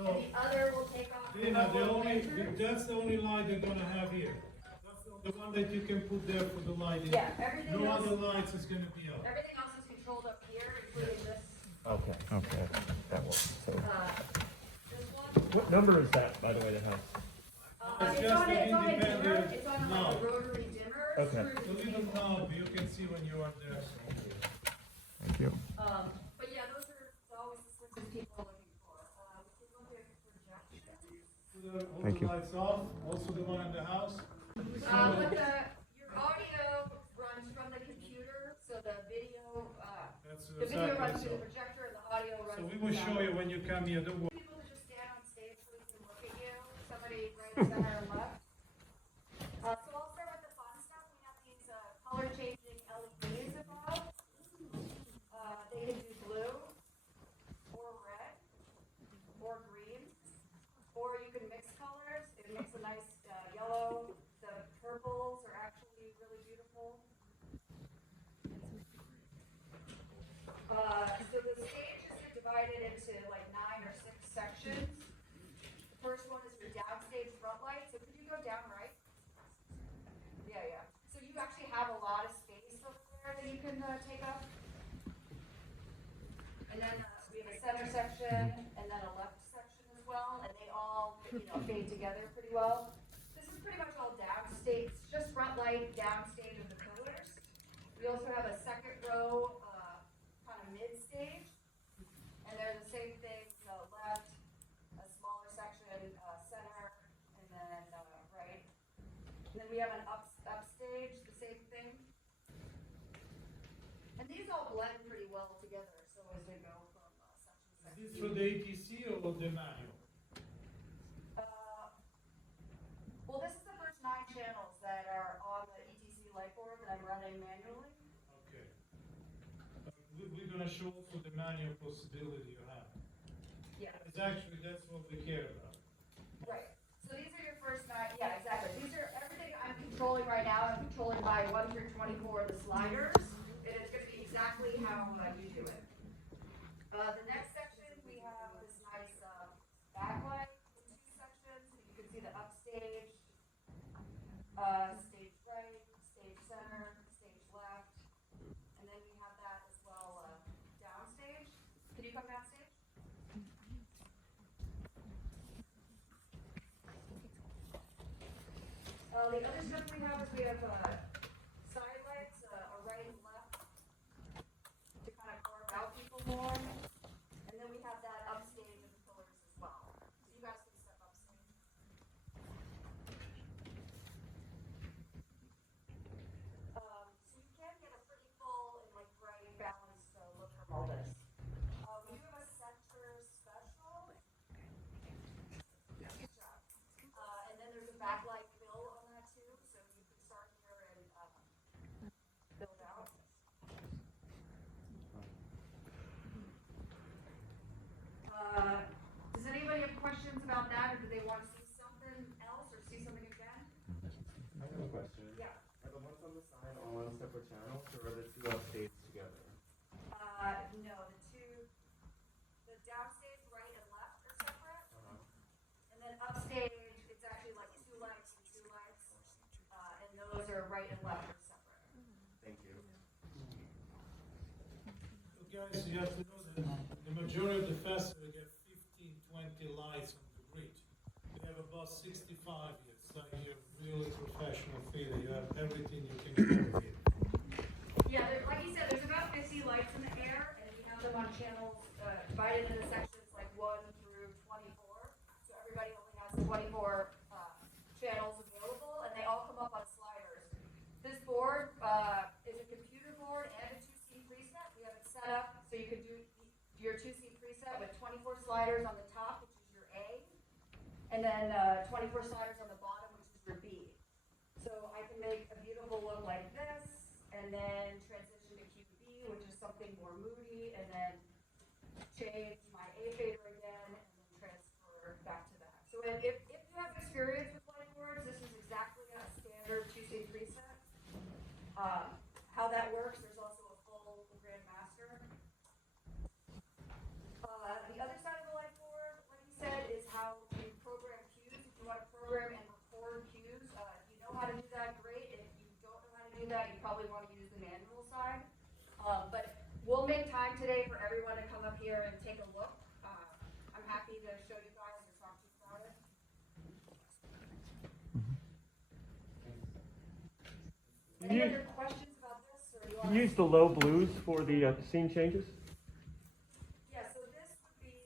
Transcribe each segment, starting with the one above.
So, and the other will take off. Dina, that's the only light they're gonna have here. That's the one that you can put there for the lighting. Yeah, everything No else, other lights is gonna be out. everything else is controlled up here, including this, Okay, that works. So, this one. what number is that, by the way, the house? It's It's just on an a dimmer, independent it's on like knob. a rotary dimmer. Okay. screwed The to the little table. knob, you can see when you are there. Thank you. But yeah, those are always the switches people are looking for. We can look at projection. All Thank the you. lights off, also the one in the house. With your audio runs from the computer, so the video, That's the video runs exactly through so. the projector and the audio runs. So we through will the show sound. you when you come here, don't worry. People to just stand on stage so we can look at you, somebody right center and left. So I'll start with the fun stuff. We have these color changing LEDs above. They can do blue, or red, or green, or you can mix colors. It makes a nice yellow. The purples are actually really beautiful. So the stages are divided into like 9 or 6 sections. The first one is your downstage front light. So could you go down right? Yeah. So you actually have a lot of space up there that you can take up. And then we have a center section and then a left section as well, and they all fade together pretty well. This is pretty much all downstage, just front light, downstage of the pillars. We also have a second row, kind of mid stage, and they're the same thing. Left, a smaller section, center, and then right. And then we have an upstage, the same thing. And these all blend pretty well together, so as they go from section to Is this section. for the ATC or the manual? Well, this is the first 9 channels that are on the ETC light board that I'm running manually. Okay. We're gonna show also the manual possibility you have. Yeah. It's actually, that's what we care about. Right. So these are your first 9. Yeah, exactly. These are everything I'm controlling right now. I'm controlling by 1 through 24 the sliders, and it's going to be exactly how you do it. The next section we have this nice backlight in 2 sections. So you can see the upstage, stage right, stage center, stage left, and then we have that as well downstage. Can you come downstage? The other stuff we have is we have side lights, a right and left to kind of carve out people more. And then we have that upstage of the pillars as well. So you guys can step upstage. So you can get a pretty full and like bright balanced look from all this. We do have a center special. Good job. And then there's a backlight fill on that too, so you can start here and build out. Does anybody have questions about that, or do they want to see something else, or see something again? I have a question. Yeah. Are the ones on the side all on separate channels, or are the 2 upstage together? No, the downstage right and left are separate, and then upstage, it's actually like 2 lights and 2 lights, and those are right and left are separate. Thank you. So guys, you have to know that the majority of the festival get 15, 20 lights on the grid. We have about 65 here. It's like you're really professional theater. You have everything you can do here. Yeah, like you said, there's about 50 lights in the air, and we have them on channels divided into sections like 1 through 24. So everybody only has 24 channels available, and they all come up on sliders. This board is a computer board and a 2C preset. We have it set up so you can do your 2C preset with 24 sliders on the top, which is your A, and then 24 sliders on the bottom, which is your B. So I can make a beautiful look like this, and then transition to QB, which is something more moody, and then change my A fader again, and then transfer back to that. So if you have experience with light boards, this is exactly a standard 2C preset. How that works, there's also a full grandmaster. The other side of the light board, like you said, is But we'll make time today for everyone to come up here and take a look. I'm happy to show you guys or talk to you about it. Any other questions about this, or do you want You use the low blues for the scene changes? Yeah, so this would be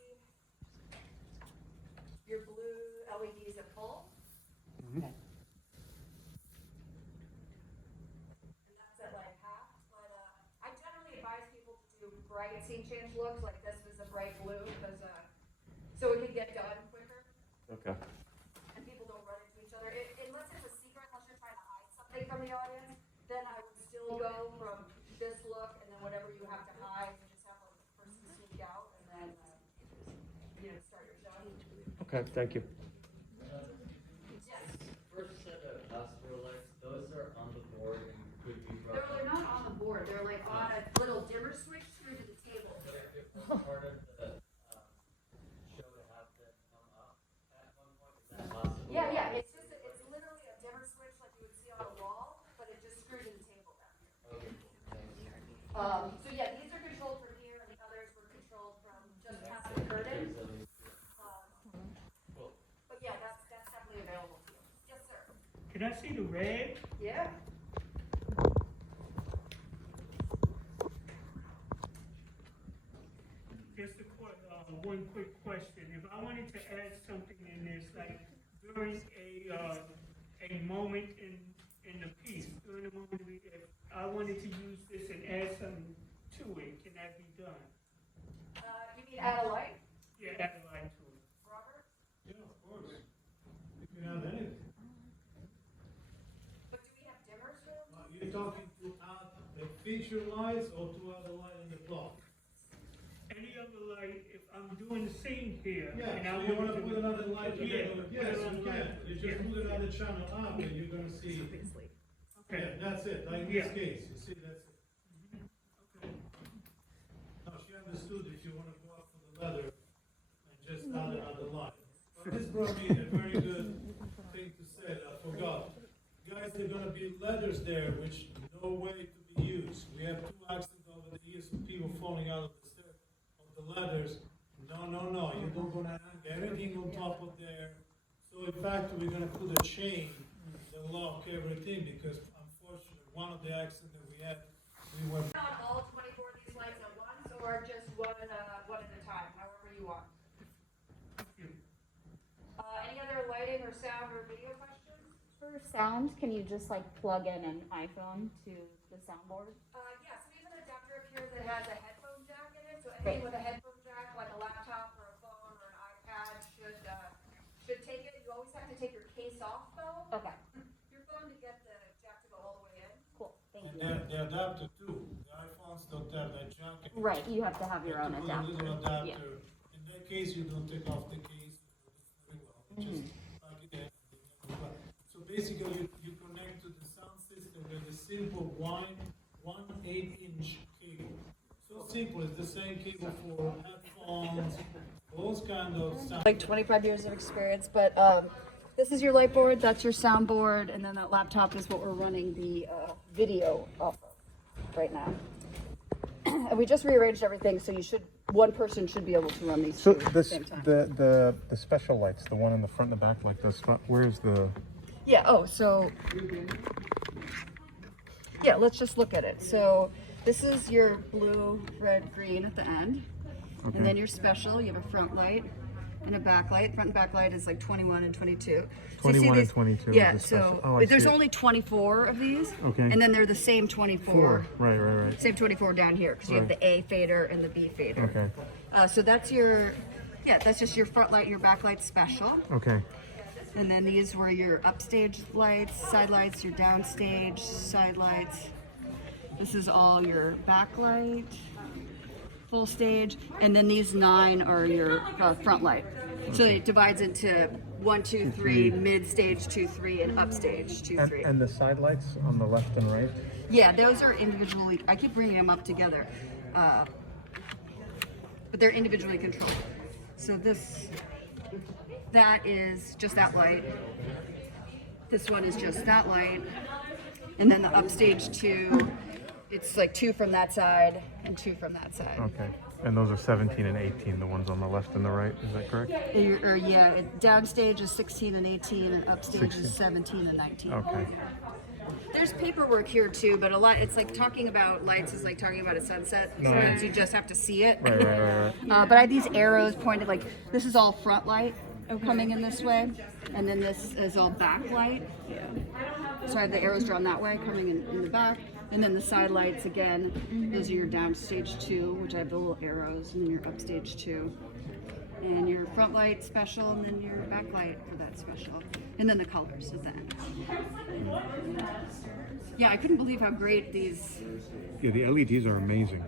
your blue LEDs at full. Mhm. And that's at like half, but I generally advise people to do bright scene change looks, like this is a bright blue, because so it can get done quicker, Okay. and people don't run into each other. Unless it's a secret, unless you're trying to hide something from the audience, then I would still go from this look, and then whatever you have to hide, you just have like the person sneak out, and then start your show. Okay, thank you. Yes. First set of astro lights, those are on the board and could be brought They're not on the board, they're like on a little dimmer switch through to the table. if part of the show to have them come up at one point, is that possible? Yeah, it's literally a dimmer switch like you would see on a wall, but it just screwed to the table down here. Okay, cool, thanks. So yeah, these are controlled from here, and the others were controlled from just past the curtain. But yeah, that's definitely available to you. Yes, sir. Can I see the red? Yeah. Just one quick question. If I wanted to add something in this, like during a moment in the piece, during the moment, if I wanted to use this and add something to it, can that be done? You mean add a light, Yeah, add a light to it. Robert? Yeah, of course. You can have anything. But do we have dimmers here? You're talking to add the feature lights or to add a light in the clock? Any other light, if I'm doing the scene here, Yeah, and I so you wanna wanted put another light Yeah, together? put Yes, another you light. can. You just Yeah. put another channel up and you're gonna see. Okay. Yeah, that's it, like in Yeah. this case, you see, that's it. Okay. No, she understood if you wanna go up for the leather and just add another light. But this brought me a very good thing to say that I forgot. Guys, there are gonna be leathers there which no way to be used. We have 2 accidents over the years of people falling out of the stairs, of the ladders. No, you're not gonna hang everything on top of there. So in fact, we're gonna put a chain that lock everything, because unfortunately, one of the accidents that we had, we went. Not all 24 of these lights at once, or just one at a time, however you want. Any other lighting or sound or video questions? For sound, can you just like plug in an iPhone to the soundboard? Yeah, so we have an adapter up here that has a headphone jack in it, so anything with a headphone jack, like a laptop or a phone or an iPad should take it. You always have to take your case off though. Okay, Your phone to get the jack to go all the way in. cool, thank And you. the adapter too, the iPhones don't have that jack. in it. Right, you have to have your You own have to put a adapter. little adapter. Yeah. In that case, you don't take off the case, very well, you Mm-hmm. just plug it in. And then so basically, you connect to the sound system with a simple 1/8" cable. So simple, it's the same cable for headphones, those kind of sound. Like 25 years of experience, but this is your light board, that's your sound board, and then that laptop is what we're running the video off of right now. And we just rearranged everything, so one person should be able to run these So two at the this, same time. the special lights, the one in the front and the back, like the spot, where's the? Yeah, so, yeah, let's just look at it. So this is your blue, red, green at the end. Okay. And then your special, you have a front light and a back light. Front and back light is like 21 and 22. So you see 21 and these- 22 is Yeah, the special. so Oh, I there's see it. only 24 of these. Okay. And then they're the same 24. Right. Same 24 down here, because you have Right. the A fader and the B fader. Okay, So that's that's just your front light, your back light special. okay, And then these were your upstage lights, side lights, your downstage, side lights. This is all your backlight, full stage, and then these 9 are your front light. So it divides into 1, 2, 3, mid stage 2, 3, and upstage 2, 3. and the side lights on the left and right? Yeah, those are individually. I keep bringing them up together, but they're individually controlled. So that is just that light. This one is just that light, and then the upstage 2 it's like 2 from that side and 2 from that side. Okay. And those are 17 and 18, the ones on the left and the right, is that correct? Or yeah, downstage is 16 and 18, and upstage 16. is 17 and 19. Okay. There's paperwork here too, but a lot. It's like talking about lights is like talking about a sunset. Sometimes you just have to see it. Right. But I have these arrows pointed like this is all front light coming in this way, and then this is all back light. Yeah. So I have the arrows drawn that way coming in the back, and then the side lights again. Those are your downstage 2, which I have the little arrows, and then your upstage 2, and your front light special, and then your back light for that special, and then the colors at the end. Yeah, I couldn't believe how great these Yeah, the LEDs are amazing.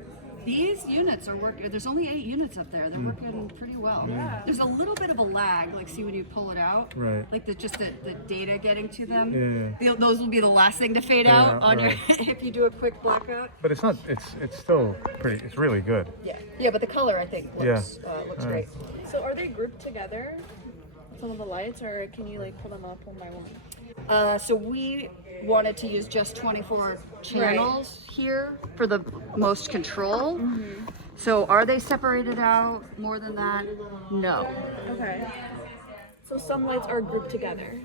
units are working. There's only 8 units up there. They're working pretty well. There's a little bit of a lag, like see when you pull it out, Right. like the data getting to them. Yeah. Those will be the last thing to fade out on your if you do a quick blackout. But it's not, it's still pretty, it's really good. Yeah, but the color I think looks great. So are they grouped together, some of the lights, or can you like pull them up one by one? So we wanted to use just 24 channels here for the most control. So are they separated out more than that? No. Okay. So some lights are grouped together,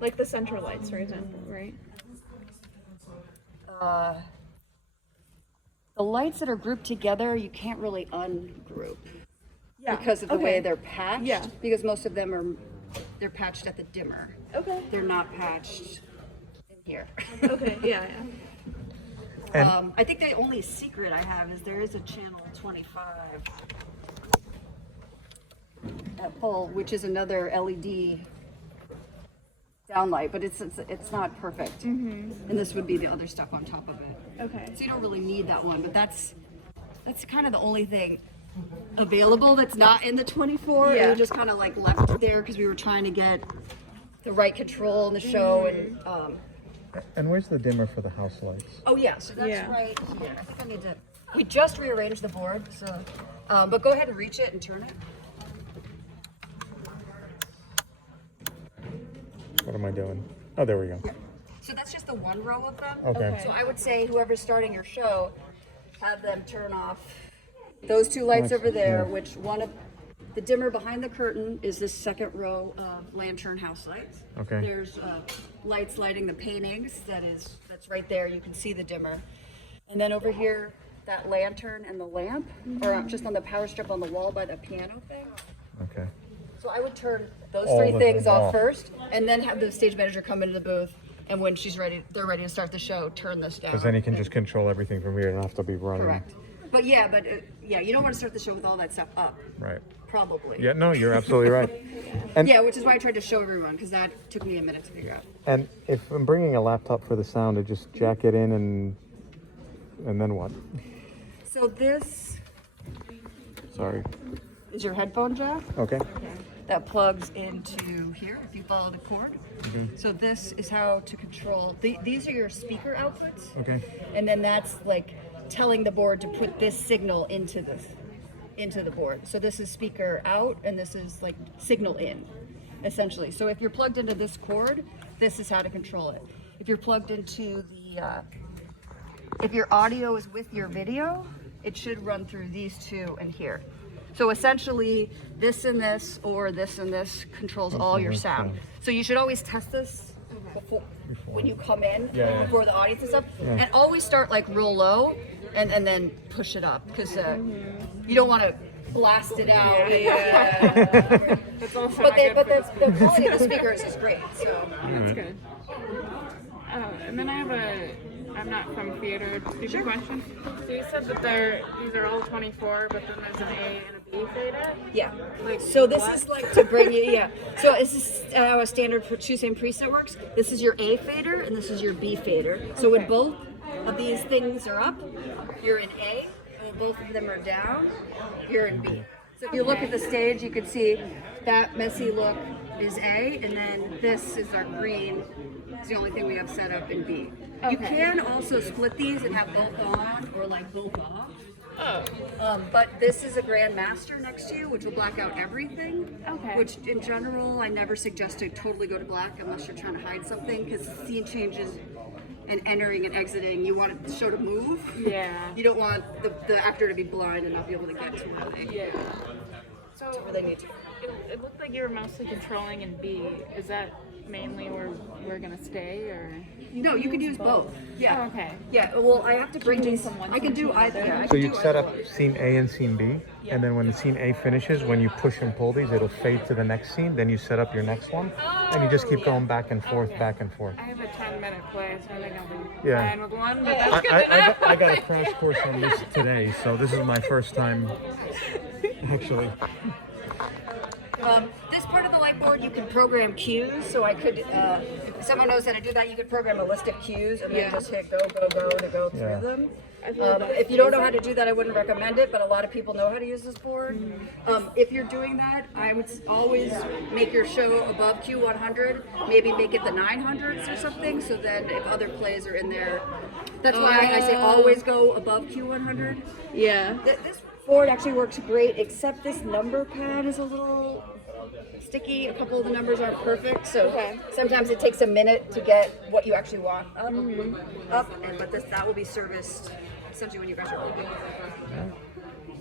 like the center lights, for example, right? The lights that are grouped together, you can't really ungroup because of the way they're patched. Yeah. Because most of them they're patched at the dimmer. Okay. They're not patched in here. Okay. Yeah. And I think the only secret I have is there is a channel 25 at pole, which is another LED downlight, but it's not perfect. And this would be the other stuff on top of it. Okay. So you don't really need that one, but that's kind of the only thing available that's not in the 24. Yeah. We just kind of like left it there because we were trying to get the right control in the show and where's the dimmer for the house lights? oh yeah, so that's Yeah. right here. I think I need to. We just rearranged the board, so but go ahead and reach it and turn it. What am I doing? Oh, there we go. So that's just the one row of them. Okay. So I would say whoever's starting your show, have them turn off those 2 lights over there, which one of the dimmer behind the curtain is this second row of lantern house lights. Okay. There's lights lighting the paintings. That's right there. You can see the dimmer. And then over here, that lantern and the lamp are just on the power strip on the wall by the piano thing. Okay. So I would turn those All 3 of things them off off. first, and then have the stage manager come into the booth. And when they're ready to start the show, turn this down. Because then you can just control everything from here and not have to be running. Correct. But you don't want to start the show with all that stuff up, Right. probably. Yeah, no, you're absolutely right. And Yeah, which is why I tried to show everyone, because that took me a minute to figure out. and if I'm bringing a laptop for the sound, I just jack it in and then what? So this Sorry. is your headphone jack Okay. that plugs into here if you follow the cord. So this is how to control, these are your speaker outputs. Okay. And then that's like telling the board to put this signal into the board. So this is speaker out, and this is like signal in, essentially. So if you're plugged into this cord, this is how to control it. If you're plugged into if your audio is with your video, it should run through these 2 and here. So essentially, this and this, or this and this controls all your sound. So you should always test this before when you come in, before the audience and stuff, and always start like real low, and then push it up, because you don't want to blast it out. That's also But the quality of the speakers is great. So That's good. And then I have I'm not from theater, stupid question. So you said that these are all 24, but then there's an A and a B fader? yeah. Like, So this what? is like to bring you, So this is how a standard for two-same preset works. This is your A fader, and this is your B fader. So when both of these things are up, you're in A, and when both of them are down, you're in B. So if you look at the stage, you can see that messy look is A, and then this is our green. It's the only thing we have set up in B. You can also split these and have both on or like both off. But this is a Grand Master next to you, which will black out everything. Okay. Which in general, I never suggest to totally go to black unless you're trying to hide something, because scene changes and entering and exiting, you want the show to move. Yeah. You don't want the actor to be blind and not be able to get to where they, Yeah. So where they need to. it looked like you were mostly controlling in B. Is that mainly where we're gonna stay, or? No, you can use both. Yeah. Oh, okay. Yeah. Well, I have to bring in someone. I can do either. Yeah, I So can you'd do set either up one. scene A and scene B, and then when scene A finishes, when you push and pull these, it'll fade to the next scene. Then you set up your next one, and you just keep going back and forth, back and forth. I have a 10-minute play, so I think I'll be Yeah. fine with one, but that's good to know. I got a crash course on this today, so this is my first time, actually. This part of the light board, you can program cues. So I could, if someone knows how to do that, you could program a list of cues and then just hit go, go, go to go through Yeah. them. If you don't know how to do that, I wouldn't recommend it, but a lot of people know how to use this board. If you're doing that, I would always make your show above Q100, maybe make it the 900s or something, so then if other plays are in there, that's why I say always go above Q100. Yeah. This board actually works great, except this number pad is a little sticky. A couple of the numbers aren't perfect, so sometimes it takes a minute to get what you actually want up, but that will be serviced essentially when you guys are leaving.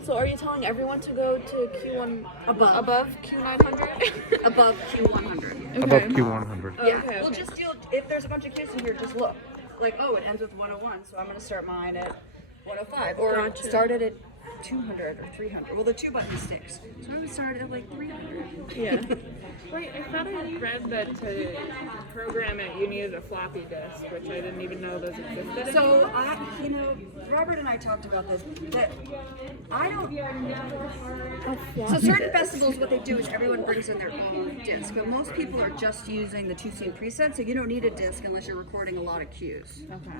So are you telling everyone to go to Q1 Above Q900? above Q100. Above Q100. Yeah, Okay, we'll okay. just deal, if there's a bunch of cues in here, just look. Like, oh, it ends with 101, so I'm going to start mine at 105. Or Gotcha. start it at 200 or 300. Well, the 2 button sticks. So I'm going to start at like 300. Yeah. Wait, I thought I read that to program it, you needed a floppy disk, which I didn't even know those existed. So, Robert and I talked about this, that I don't... So certain festivals, what they do is everyone brings in their own disc, but most people are just using the 2-scene preset, so you don't need a disc unless you're recording a lot of cues. Okay.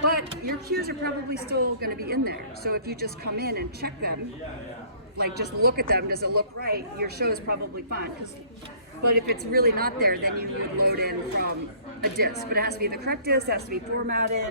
But your cues are probably still going to be in there. So if you just come in and check them, like just look at them, does it look right? Your show is probably fine. But if it's really not there, then you would load in from a disc. But it has to be the correct disc, it has to be formatted.